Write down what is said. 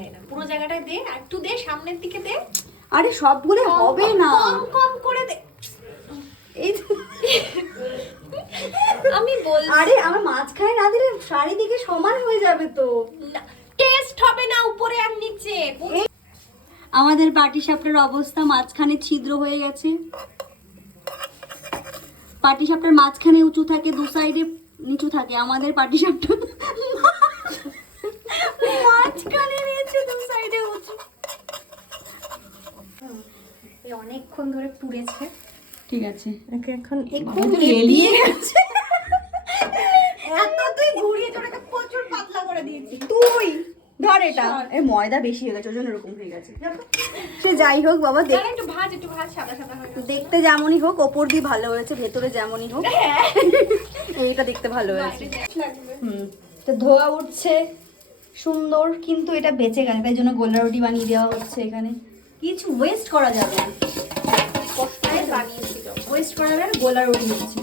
দেয় না, পুরো জায়গাটায় দে, আর একটু দে, সামনের দিকে দে। আরে সবগুলো হবে না, কম কম করে দে। এই আমি বলছি আরে আমার মাঝখানে না দিলে চারিদিকে সমান হয়ে যাবে তো। টেস্ট হবে না উপরে আর নিচে। আমাদের পাটিসাপটার অবস্থা মাঝখানে ছিদ্র হয়ে গেছে। পাটিসাপটার মাঝখানে উঁচু থাকে, দু সাইডে নিচু থাকে। আমাদের পাটিসাপটা মাঝখানে নিচু, দু সাইডে উঁচু। এই অনেকক্ষণ ধরে পুড়েছে, ঠিক আছে, এখন একটু লেলিয়ে গেছে। এত তুই ঘুরিয়ে তোটাকে প্রচুর পাতলা করে দিয়েছি। তুই ধর এটা, এই ময়দা বেশি হয়ে গেছে, ওই জন্য এরকম হয়ে গেছে। সে যাই হোক বাবা, তাহলে একটু ভাজ, একটু ভাজ, সাদা সাদা হয়ে গেছে। দেখতে যেমনই হোক, ওপর দিয়ে ভালো হয়েছে, ভেতরে যেমনই হোক এইটা দেখতে ভালো হয়েছে। তো ধোয়া উঠছে সুন্দর, কিন্তু এটা বেঁচে গেছে, তাই জন্য গোলা রুটি বানিয়ে দেওয়া হচ্ছে। এখানে কিছু ওয়েস্ট করা যাবে না, কষ্টায় বানিয়েছিল। ওয়েস্ট করা যাবে না, গোলা রুটি হচ্ছে।